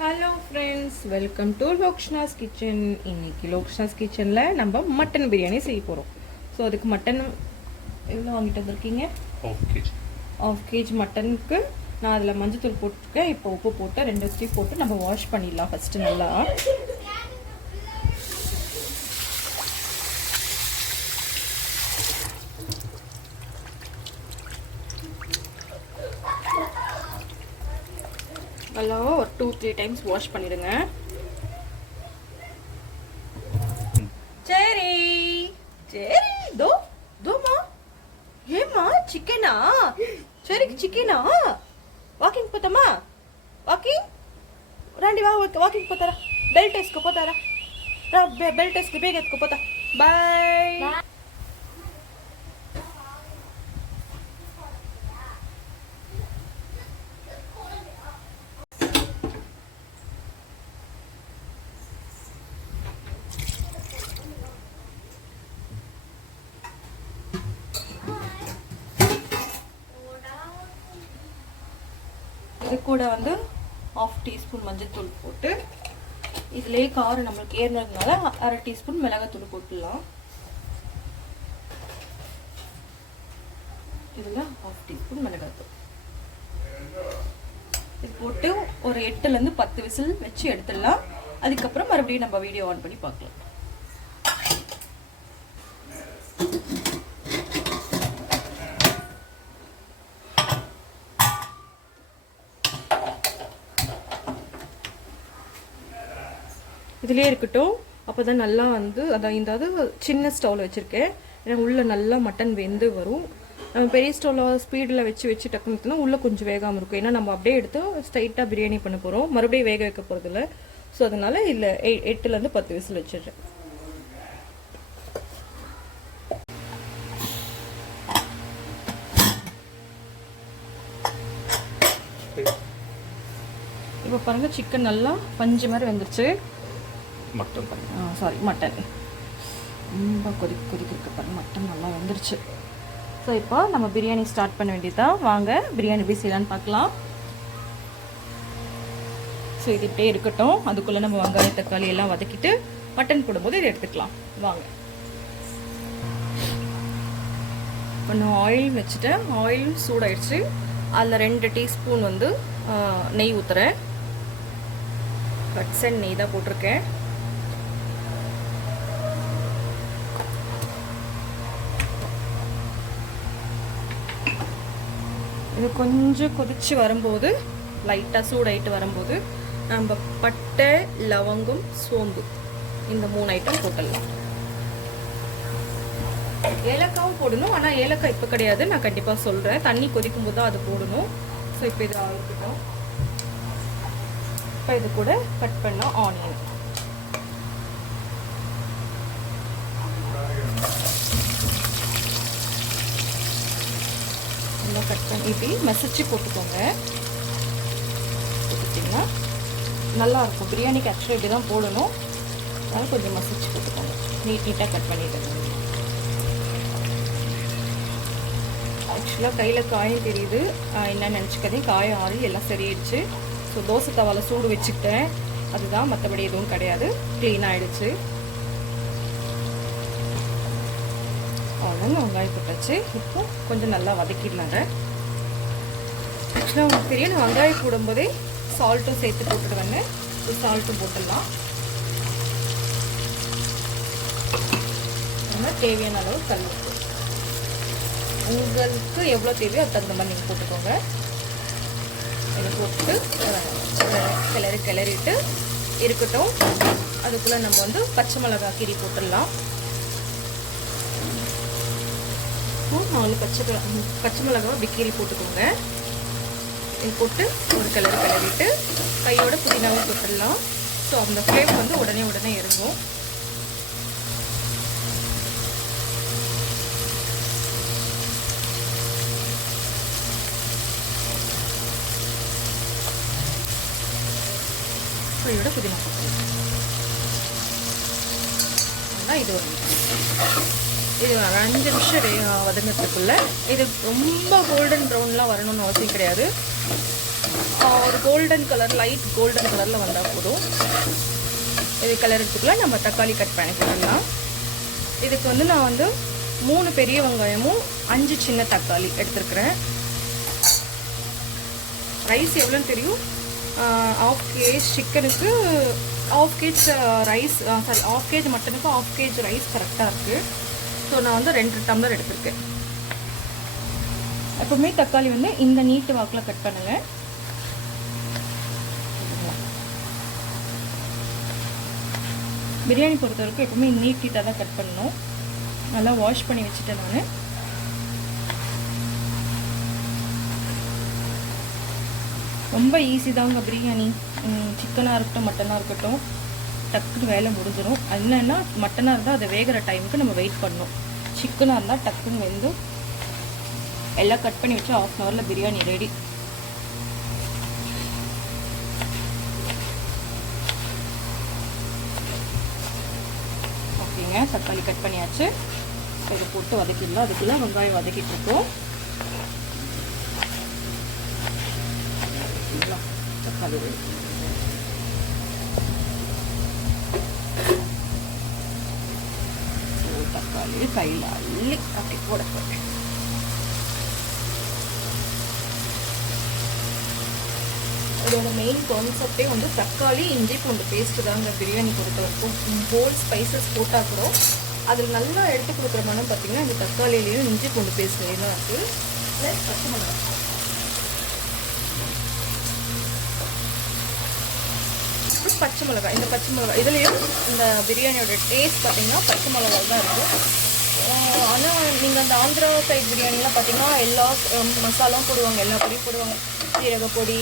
Hello friends welcome to Lokshna's kitchen இன்னைக்கு லோக்ஷ்னாஸ் கிச்சனில் நம்ம மட்டன் பிரியாணி செய்ய போகிறோம் ஸோ அதுக்கு மட்டன் எவ்வளோ வாங்கிட்டு வந்திருக்கீங்க? ஓகே ஆஃப் கேஜி மட்டனுக்கு நான் அதில் மஞ்சத்தூள் போட்டிருக்கேன் இப்போ உப்பு போட்டு ரெண்டு ஸ்டீப் போட்டு நம்ம வாஷ் பண்ணிடலாம் ஃபஸ்ட்டு நல்லா ஒரு டூ த்ரீ டைம்ஸ் வாஷ் பண்ணிடுங்க சரி சரி தோ தோமா ఏమ్మా చికెనా చెరికి చికెనా వాకింగ్ పోతామా వాకింగ్ రండి వా వాకింగ్ పోతారా బెల్ట్ వేసుకోపోతారా రా బె- బెల్ట్ వేసుకు బేగ ఎత్తుకుపోతా బాయ్ இது கூட வந்து ஆஃப் டீஸ்பூன் மஞ்சள்தூள் போட்டு இதுலேயே காரம் நம்மளுக்கு ஏறினதுனால அரை டீஸ்பூன் மிளகாத்தூள் போட்டுடலாம். இதில் ஆஃப் டீஸ்பூன் மிளகாத்தூள். இது போட்டு ஒரு எட்டுலேருந்து பத்து விசில் வச்சு எடுத்துடலாம். அதுக்கப்புறம் மறுபடியும் நம்ம வீடியோ ஆன் பண்ணி பார்க்கலாம். இதுலேயே இருக்கட்டும். அப்போ தான் நல்லா வந்து அதான் இந்த சின்ன ஸ்டவ்வில் வச்சுருக்கேன். ஏன்னா உள்ளே நல்லா மட்டன் வெந்து வரும். நம்ம பெரிய ஸ்டவ்வில் ஸ்பீடில் வச்சு வச்சு டக்குன்னு ஊற்றினா உள்ளே கொஞ்சம் வேகாமல் இருக்கும். ஏன்னா நம்ம அப்படியே எடுத்து ஸ்ட்ரைட்டாக பிரியாணி பண்ண போகிறோம் மறுபடியும் வேக வைக்க போகிறதில்ல ஸோ அதனால் இல்லை எட்டுலேருந்து பத்து விசில் வச்சிடுறேன். இப்போ பாருங்கள் சிக்கன் நல்லா பஞ்சு மாதிரி வந்துருச்சு. மட்டன் சாரி மட்டன் ரொம்ப கொதி கொதிக்கிறதுக்கு பாருங்க மட்டன் நல்லா வந்துருச்சு. ஸோ இப்போ நம்ம பிரியாணி ஸ்டார்ட் பண்ண வேண்டியதான் வாங்க பிரியாணி எப்படி செய்யலான்னு பார்க்கலாம். ஸோ இது இப்படியே இருக்கட்டும். அதுக்குள்ளே நம்ம வெங்காய தக்காளி எல்லாம் வதக்கிட்டு மட்டன் போடும்போது இதை எடுத்துக்கலாம். வாங்க. இப்போ நான் ஆயில் வச்சுட்டேன். ஆயில் சூடாயிடுச்சு. அதில் ரெண்டு டீஸ்பூன் வந்து நெய் ஊற்றுறேன் கட்சன் நெய் தான் போட்டிருக்கேன். இது கொஞ்சம் கொதிச்சு வரும்போது லைட்டாக சூடாயிட்டு வரும்போது நம்ம பட்டை லவங்கம் சோம்பு இந்த மூணு ஐட்டம் போட்டுடலாம். ஏலக்காவும் போடணும். ஆனால் ஏலக்காய் இப்போ கிடையாது. நான் கண்டிப்பாக சொல்கிறேன் தண்ணி கொதிக்கும் போது தான் அது போடணும். ஸோ இப்போ இது ஆகிட்டோம் இப்போ இது கூட கட் பண்ண ஆனியன் நல்லா கட் பண்ணி இப்படி மசிச்சு போட்டுக்கோங்க. போட்டுட்டிங்கன்னா நல்லாயிருக்கும். பிரியாணிக்கு ஆக்சுவலாக இப்படி தான் போடணும். அதனால் கொஞ்சம் மசிச்சு போட்டுக்கோங்க. நீட் நீட்டாக கட் பண்ணிவிடுங்க ஆக்சுவலாக கையில் காயம் தெரியுது. என்ன நினச்சிக்காதீங்க? காயம் ஆறி எல்லாம் சரியாயிடுச்சு. ஸோ தோசை தவால சூடு வச்சுக்கிட்டேன். அதுதான் மற்றபடி எதுவும் கிடையாது. க்ளீன் ஆகிடுச்சு வெங்காயம் வெங்காயம் போட்டாச்சு இப்போ கொஞ்சம் நல்லா வதக்கிடலாங்க ஆக்சுவலாக உங்களுக்கு தெரியும் நான் வெங்காயம் போடும்போதே சால்ட்டும் சேர்த்து போட்டுடுவேங்க. சால்ட்டும் போட்டுடலாம். நம்ம தேவையான அளவு கல் உப்பு. உங்களுக்கு எவ்வளோ தேவையோ அதுக்கு தகுந்த மாதிரி நீங்கள் போட்டுக்கோங்க. இதை போட்டு கிளறி கிளறிட்டு இருக்கட்டும். அதுக்குள்ளே நம்ம வந்து பச்சை மிளகாய் கீரி போட்டுடலாம். இருக்கும். நாலு பச்சை பச்சை மிளகாய் அப்படி போட்டுக்கோங்க. இது போட்டு ஒரு கலர் கிளறிட்டு கையோட புதினாவும் போட்டுடலாம் ஸோ அந்த ஃப்ளேம் வந்து உடனே உடனே இறங்கும். கையோட புதினா போட்டுடலாம் நல்லா இது ஒரு இது ஒரு அஞ்சு நிமிஷம் வே- வதங்கறதுக்குள்ள இது ரொம்ப கோல்டன் ப்ரௌன்லாம் வரணும்னு அவசியம் கிடையாது. ஒரு கோல்டன் கலர் லைட் கோல்டன் கலரில் வந்தால் போதும். இது கலர் நம்ம தக்காளி கட் பண்ணிக்கலாம். இதுக்கு வந்து நான் வந்து மூணு பெரிய வெங்காயமும் அஞ்சு சின்ன தக்காளி எடுத்துருக்குறேன். ரைஸ் எவ்வளோன்னு தெரியும்? ஆஃப் கேஜ் சிக்கனுக்கு half kg rice sorry half kg மட்டனுக்கு half kg rice கரெக்டாக இருக்குது ஸோ நான் வந்து ரெண்டு டம்ளர் எடுத்திருக்கேன். எப்பவுமே தக்காளி வந்து இந்த நீட்டு வாக்கில் கட் பண்ணுங்கள் பிரியாணி பொறுத்த வரைக்கும் எப்பவுமே நீட்டிட்டாக தான் கட் பண்ணணும். நல்லா வாஷ் பண்ணி வச்சுட்டேன் நான். ரொம்ப ஈஸி தாங்க பிரியாணி. சிக்கனாக இருக்கட்டும் மட்டனாக இருக்கட்டும். டக்குன்னு வேலை முடிஞ்சிடும் என்னென்னா மட்டனாக இருந்தால் அதை வேகிற டைமுக்கு நம்ம வெயிட் பண்ணணும். சிக்கனாக இருந்தால் டக்குன்னு வெந்து எல்லாம் கட் பண்ணி வச்சு ஆஃப் அன் ஹவரில் பிரியாணி ரெடி ஓகேங்க. தக்காளி கட் பண்ணியாச்சு. இது போட்டு வதக்கிடலாம். அதுக்குள்ளே வெங்காயம் வதக்கிட்டு இருக்கோம். தக்காளி. தக்காளி கையில் அள்ளி அப்படி போட. போகிறேன் இதோட மெயின் கான்செப்டே வந்து தக்காளி இஞ்சி பூண்டு பேஸ்ட்டு தாங்க பிரியாணி பொறுத்த வரைக்கும். ஹோல் ஸ்பைசஸ் போட்டால் கூட அதில் நல்லா எடுத்து கொடுக்குற மனம் பார்த்தீங்கன்னா இந்த தக்காளியிலையும் இஞ்சி பூண்டு பேஸ்ட்லேயும் தான் இருக்குது ப்ளஸ் பச்சை மிளகாய் அப்புறம் பச்சை மிளகாய் இந்த பச்சை மிளகாய். இதுலேயும் இந்த பிரியாணியோட டேஸ்ட் பார்த்திங்கன்னா பச்சை மிளகாய் தான் இருக்கும் ஆனால் நீங்கள் அந்த ஆந்திரா சைட் பிரியாணிலாம் பார்த்தீங்கன்னா எல்லா மசாலாவும் போடுவாங்க எல்லா பொடியும் போடுவாங்க. சீரக பொடி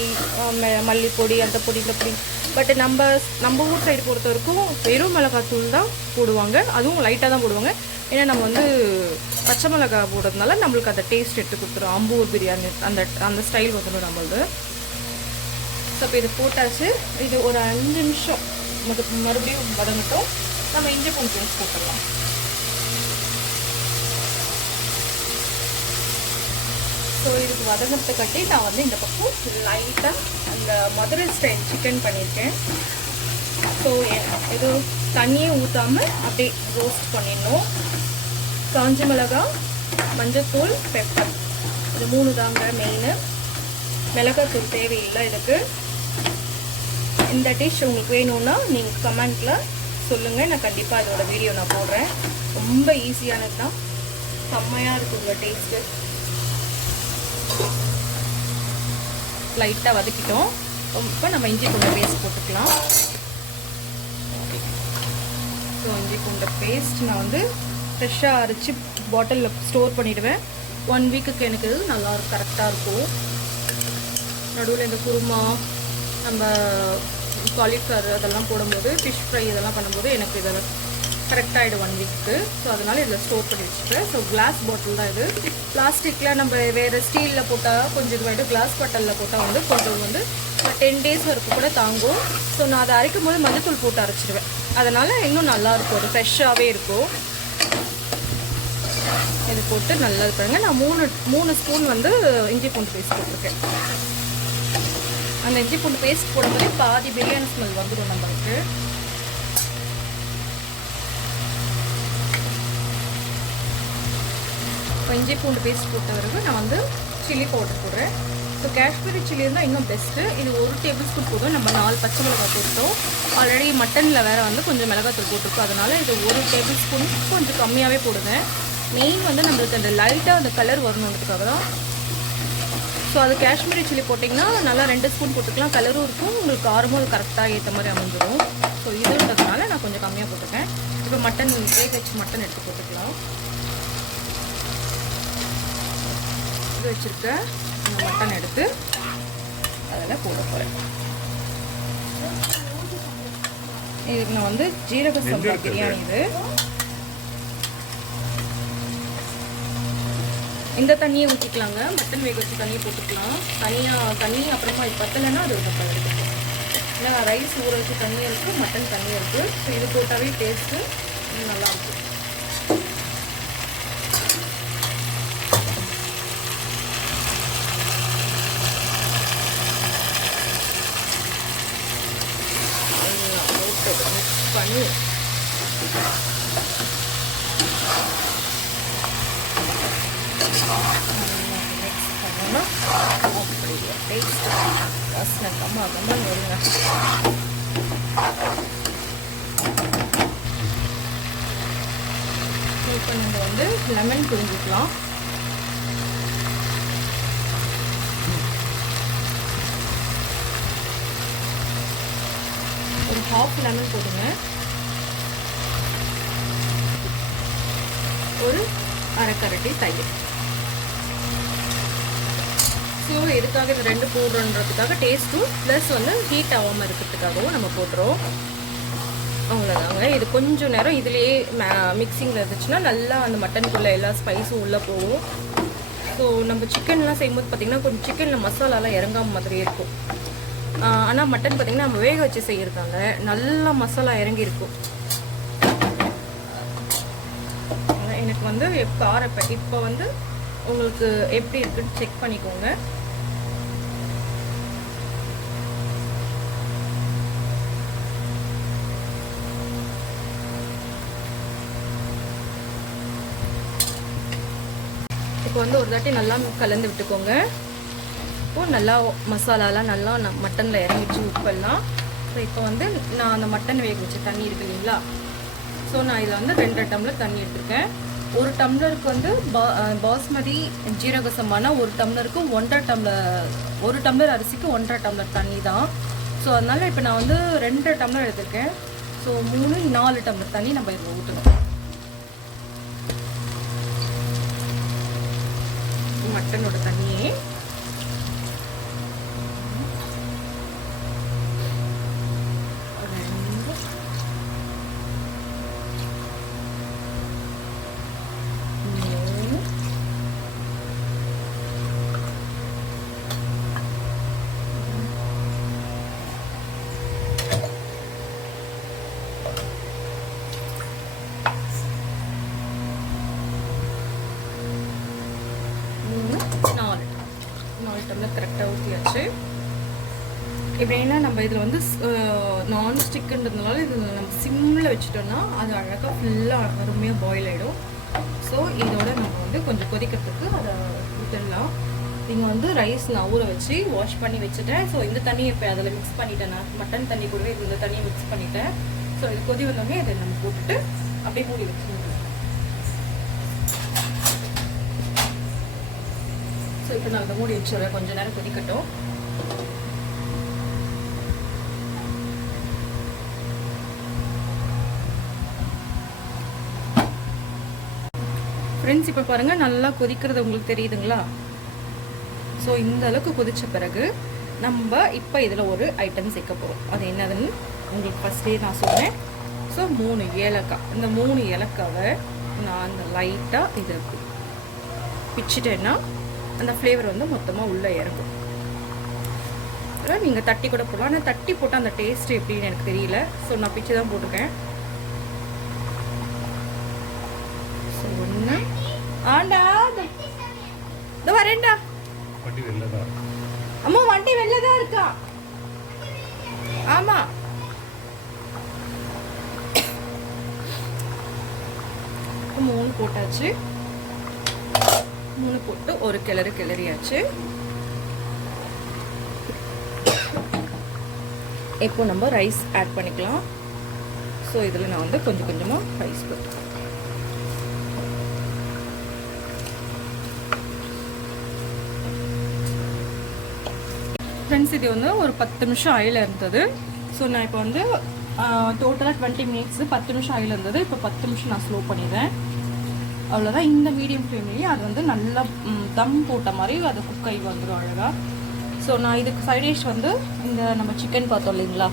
ம- மல்லிப்பொடி அந்த பொடி இந்த பொடி. பட் நம்ம நம்ம ஊர் சைடு பொறுத்த வரைக்கும் வெறும் மிளகாத்தூள் தான் போடுவாங்க. அதுவும் லைட்டாக தான் போடுவாங்க. ஏன்னா நம்ம வந்து பச்சை மிளகாய் போடுறதுனால நம்மளுக்கு அந்த டேஸ்ட் எடுத்து கொடுத்துரும். அம்பூர் பிரியாணி அந்த அந்த ஸ்டைல் வந்துடும் நம்மளது. ஸோ இப்போ இது போட்டாச்சு. இது ஒரு அஞ்சு நிமிஷம் மறு- மறுபடியும் வதங்கட்டும். நம்ம இஞ்சி பூண்டு பேஸ்ட் போட்டுடலாம். ஸோ இதுக்கு வதங்கத்தை கட்டி நான் வந்து இந்த பக்கம் லைட்டாக அந்த மதுரை ஸ்டைல் சிக்கன் பண்ணியிருக்கேன். ஸோ இது தண்ணியே ஊற்றாமல் அப்படியே ரோஸ்ட் பண்ணிடணும். காஞ்ச மிளகா மஞ்சத்தூள் பெப்பர் இது மூணு தாங்க மெயின் மிளகாத்தூள் தேவையில்லை இதுக்கு. இந்த டிஷ் உங்களுக்கு வேணும்னா நீங்கள் கமெண்ட்டில் சொல்லுங்கள் நான் கண்டிப்பாக அதோட வீடியோ நான் போடுறேன். ரொம்ப ஈஸியானது தான். செம்மையாக இருக்குங்க டேஸ்ட்டு லைட்டாக வதக்கிட்டோம். இப்போ நம்ம இஞ்சி பூண்டை பேஸ்ட் போட்டுக்கலாம். ஸோ இஞ்சி பூண்டை பேஸ்ட் நான் வந்து ஃப்ரெஷ்ஷாக அரைச்சி பாட்டிலில் ஸ்டோர் பண்ணிவிடுவேன் ஒன் வீக்குக்கு எனக்கு இது நல்லா கரெக்டாக இருக்கும். நடுவில் இந்த குருமா நம்ம காலிஃப்ளவர் அதெல்லாம் போடும்போது ஃபிஷ் ஃப்ரை இதெல்லாம் பண்ணும்போது எனக்கு இதில் கரெக்டாகிடும் ஒன் வீக்கு ஸோ அதனால் இதில் ஸ்டோர் பண்ணி வச்சுப்பேன். ஸோ கிளாஸ் பாட்டில் தான் இது. பிளாஸ்டிக்கில் நம்ம வேறு ஸ்டீலில் போட்டால் கொஞ்சம் இதுவாகிடும் கிளாஸ் பாட்டிலில் போட்டால் வந்து கொஞ்சம் வந்து டென் டேஸ் வரைக்கும் கூட தாங்கும். ஸோ நான் அதை அரைக்கும் போது மஞ்சத்தூள் போட்டு அரைச்சிடுவேன் அதனால் இன்னும் நல்லாயிருக்கும் அது ஃப்ரெஷ்ஷாகவே இருக்கும். இது போட்டு நல்லா இது நான் மூணு மூணு ஸ்பூன் வந்து இஞ்சி பூண்டு பேஸ்ட் போட்டிருக்கேன். அந்த இஞ்சி பூண்டு பேஸ்ட் போடும்போதே பாதி பிரியாணி ஸ்மெல் வந்துடும் நம்மளுக்கு. இப்போ இஞ்சி பூண்டு பேஸ்ட் போட்ட பிறகு நான் வந்து சில்லி பவுடர் போடுறேன். ஸோ காஷ்மீரி சில்லி இருந்தால் இன்னும் பெஸ்ட்டு இது ஒரு டேபிள் ஸ்பூன் போதும். நம்ம நாலு பச்சை மிளகாய் போட்டோம் ஆல்ரெடி மட்டனில் வேறு வந்து கொஞ்சம் மிளகாத்தூள் போட்டிருக்கோம். அதனால் இது ஒரு டேபிள் ஸ்பூன் கொஞ்சம் கம்மியாகவே போடுவேன். மெயின் வந்து நம்மளுக்கு அந்த லைட்டாக அந்த கலர் வரணுன்றதுக்காக தான் ஸோ அது காஷ்மீரி சில்லி போட்டிங்கன்னா நல்லா ரெண்டு ஸ்பூன் போட்டுக்கலாம். கலரும் இருக்கும். உங்களுக்கு காரமும் கரெக்டாக ஏற்ற மாதிரி அமைஞ்சிடும் ஸோ இதுன்றதுனால நான் கொஞ்சம் கம்மியாக போட்டிருக்கேன். இப்போ மட்டன் வேக வச்சு மட்டன் எடுத்து போட்டுக்கலாம். இது வச்சுருக்க மட்டன் எடுத்து அதில் போட போகிறேன் இதுக்கு நான் வந்து ஜீரக சம்பா பிரியாணி இது. இந்த தண்ணியை ஊற்றிக்கலாங்க மட்டன் வேக வச்சு தண்ணியை போட்டுக்கலாம். தனியாக தண்ணி அப்புறமா இது பத்தலைன்னா அது பக்கம் எடுத்துக்கலாம். ஏன்னா ரைஸ் ஊற வச்சு தண்ணி இருக்குது மட்டன் தண்ணி இருக்குது ஸோ இது போட்டாவே டேஸ்ட்டு நல்லாயிருக்கும் பண்ணி. மிக்ஸ் அப்படியே டேஸ்ட் வாசனை கம்மா கம்மா வருங்க இப்போ நம்ம வந்து லெமன் புரிஞ்சுக்கலாம் ஒரு ஹாஃப் லெமன் போடுங்க ஒரு அரைக்கரட்டி தயிர். ஸோ எதுக்காக இந்த ரெண்டு போடுறோன்றதுக்காக டேஸ்ட்டும் ப்ளஸ் வந்து ஹீட் ஆகாமல் இருக்கிறதுக்காகவும் நம்ம போட்டுறோம் அவ்வளோதாங்க இது கொஞ்சம் நேரம் இதுலேயே மிக்சிங்கில் இருந்துச்சுன்னா நல்லா அந்த மட்டனுக்குள்ளே எல்லா ஸ்பைஸும் உள்ளே போகும். ஸோ நம்ம சிக்கன்லாம் செய்யும்போது பார்த்திங்கன்னா கொஞ்சம் சிக்கனில் மசாலாலாம் இறங்காம மாதிரி இருக்கும். ஆனால் மட்டன் பார்த்திங்கன்னா நம்ம வேக வச்சு செய்கிறதால நல்லா மசாலா இறங்கி இருக்கும் எனக்கு வந்து காரப்பை இப்போ வந்து உங்களுக்கு எப்படி இருக்குன்னு செக் பண்ணிக்கோங்க. இப்போ வந்து ஒரு தாட்டி நல்லா கலந்து விட்டுக்கோங்க. இப்போ நல்லா மசாலாலாம் நல்லா மட்டனில் இறங்கிச்சு உப்பெல்லாம். ஸோ இப்போ வந்து நான் அந்த மட்டன் வேக வச்ச தண்ணி இருக்கு இல்லைங்களா? ஸோ நான் இதில் வந்து ரெண்டரை டம்ளர் தண்ணி எடுத்துருக்கேன். ஒரு டம்ளருக்கு வந்து பா பாஸ்மதி ஜீரக சம்பானா ஒரு டம்ளருக்கு ஒன்றரை டம்ளர் ஒரு டம்ளர் அரிசிக்கு ஒன்றரை டம்ளர் தண்ணி தான் ஸோ அதனால் இப்போ நான் வந்து ரெண்டு டம்ளர் எடுத்திருக்கேன். ஸோ மூணு நாலு டம்ளர் தண்ணி நம்ம இதில் ஊற்றணும் மட்டனோட தண்ணியே. மெயினாக நம்ம இதில் வந்து நான் ஸ்டிக்குன்றதுனால இது நம்ம சிம்மில் வச்சுட்டோம்னா அது அழகாக ஃபுல்லாக அருமையாக பாயில் ஆகிடும் ஸோ இதோட நம்ம வந்து கொஞ்சம் கொதிக்கிறதுக்கு அதை விட்டுடலாம் நீங்கள் வந்து ரைஸ் நான் ஊற வச்சு வாஷ் பண்ணி வச்சுட்டேன். ஸோ இந்த தண்ணியை இப்போ அதில் மிக்ஸ் பண்ணிட்டேன் நான். மட்டன் தண்ணி கூடவே இந்த தண்ணியை மிக்ஸ் பண்ணிட்டேன். ஸோ இது கொதி வந்தோடனே இதை நம்ம போட்டுட்டு அப்படியே மூடி வச்சுருவோம் ஸோ இப்போ நான் அதை மூடி வச்சுருவேன் கொஞ்சம் நேரம் கொதிக்கட்டும். ஃப்ரெண்ட்ஸ் இப்போ பாருங்கள் நல்லா கொதிக்கிறது உங்களுக்கு தெரியுதுங்களா? ஸோ இந்த அளவுக்கு கொதித்த பிறகு நம்ம இப்போ இதில் ஒரு ஐட்டம் சேர்க்க போகிறோம் அது என்னதுன்னு உங்களுக்கு ஃபஸ்ட்டே நான் சொன்னேன். ஸோ மூணு ஏலக்காய். இந்த மூணு ஏலக்காவை நான் அந்த லைட்டாக இதை இப்படி பிச்சிட்டேன்னா அந்த ஃப்ளேவர் வந்து மொத்தமாக உள்ளே இறங்கும். நீங்கள் தட்டி கூட போடலாம். ஆனால் தட்டி போட்டால் அந்த டேஸ்ட் எப்படின்னு எனக்கு தெரியல. ஸோ நான் பிச்சு தான் போட்டிருக்கேன் ஸோ ஒன்று ஆண்டா இதோ வரேன்டா வண்டி வெளில அம்மா வண்டி வெளில தான் இருக்கா? ஆமா. மூணு போட்டாச்சு. மூணு போட்டு ஒரு கிளறு கிளறியாச்சு. இப்போ நம்ம ரைஸ் ஆட் பண்ணிக்கலாம். ஸோ இதில் நான் வந்து கொஞ்சம் கொஞ்சமாக ரைஸ் போட்டு ஃப்ரெண்ட்ஸ் இது வந்து ஒரு பத்து நிமிஷம் ஆயில் இருந்தது. ஸோ நான் இப்போ வந்து டோட்டலாக டுவெண்ட்டி மினிட்ஸ் பத்து நிமிஷம் ஆயில் இருந்தது. இப்போ பத்து நிமிஷம் நான் ஸ்லோ பண்ணிடுறேன். அவ்வளோதான் இந்த மீடியம் ஃப்ளேம்லேயே அது வந்து நல்லா தம் போட்ட மாதிரி அது குக் ஆகி வந்துடும் அழகாக ஸோ நான் இதுக்கு சைட் டிஷ் வந்து இந்த நம்ம சிக்கன் பார்த்தோம் இல்லைங்களா?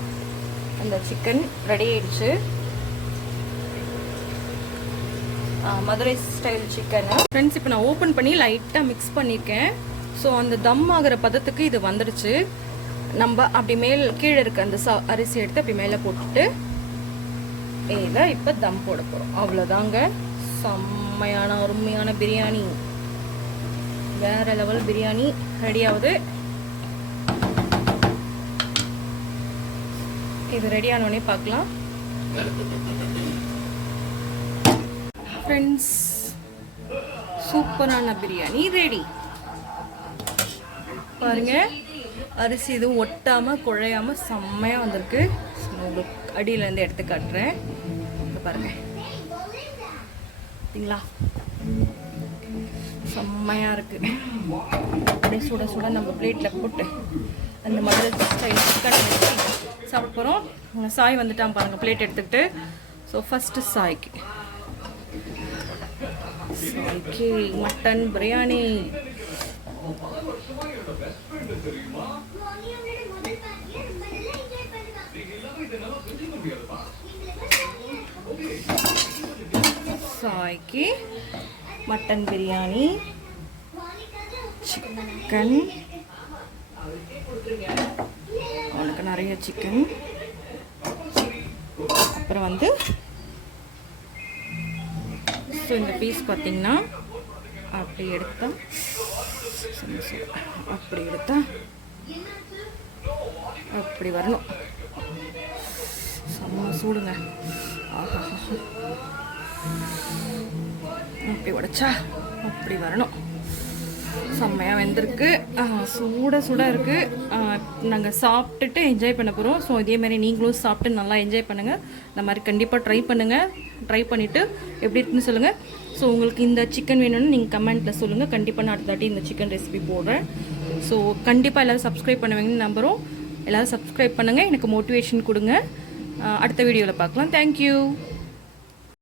அந்த சிக்கன் ரெடி ஆயிடுச்சு. மதுரை ஸ்டைல் சிக்கன் ஃப்ரெண்ட்ஸ் இப்போ நான் ஓப்பன் பண்ணி லைட்டாக மிக்ஸ் பண்ணியிருக்கேன் ஸோ அந்த தம் ஆகிற பதத்துக்கு இது வந்துடுச்சு. நம்ம அப்படி மேல் கீழே இருக்க அந்த சா அரிசி எடுத்து அப்படி மேலே போட்டுட்டு இதை இப்போ தம் போட போகிறோம் அவ்வளோதாங்க. செம்மையான அருமையான பிரியாணி. வேற லெவல் பிரியாணி. ரெடி ஆகுது? இது ரெடி ஆனோடனே பார்க்கலாம். ஃப்ரெண்ட்ஸ் சூப்பரான பிரியாணி. ரெடி பாருங்க. அரிசி எதுவும் ஒட்டாமல் குழையாமல் செம்மையாக வந்திருக்கு. உங்களுக்கு அடியிலேருந்து எடுத்து காட்டுறேன். பாருங்கள் பாருங்க. பார்த்தீங்களா? செம்மையாக இருக்கு. அப்படியே சுட சுட நம்ம பிளேட்டில் போட்டு அந்த மாதிரி ஸ்டைல் சிக்கன் வச்சு சாப்பிட போகிறோம் சாய் வந்துட்டான் பாருங்க பிளேட் எடுத்துக்கிட்டு. ஸோ ஃபஸ்ட்டு சாய்க்கு. சாய்க்கு மட்டன் பிரியாணி. சாய்க்கு மட்டன் பிரியாணி சிக்கன் அவனுக்கு நிறைய சிக்கன் அப்புறம் வந்து ஸோ இந்த பீஸ் பார்த்தீங்கன்னா அப்படி எடுத்தா அப்படி எடுத்தா அப்படி வரணும். செம்ம சூடுங்க. ஆஹா. அப்படி உடைச்சா அப்படி வரணும். செம்மையாக வெந்திருக்கு. சூட சூட இருக்குது நாங்கள் சாப்பிட்டுட்டு என்ஜாய் பண்ண போகிறோம் ஸோ இதே மாதிரி நீங்களும் சாப்பிட்டு நல்லா என்ஜாய் பண்ணுங்கள் இந்த மாதிரி கண்டிப்பாக ட்ரை பண்ணுங்கள் ட்ரை பண்ணிவிட்டு எப்படி இருக்குன்னு சொல்லுங்கள் ஸோ உங்களுக்கு இந்த சிக்கன் வேணும்னு நீங்கள் கமெண்ட்டில் சொல்லுங்கள் கண்டிப்பாக நான் அடுத்த தாட்டி இந்த சிக்கன் ரெசிபி போடுறேன். ஸோ கண்டிப்பாக எல்லோரும் சப்ஸ்கிரைப் பண்ணுவீங்கன்னு நம்புகிறோம் எல்லோரும் சப்ஸ்கிரைப் பண்ணுங்கள் எனக்கு மோட்டிவேஷன் கொடுங்க. அடுத்த வீடியோவில் பார்க்கலாம். தேங்க்யூ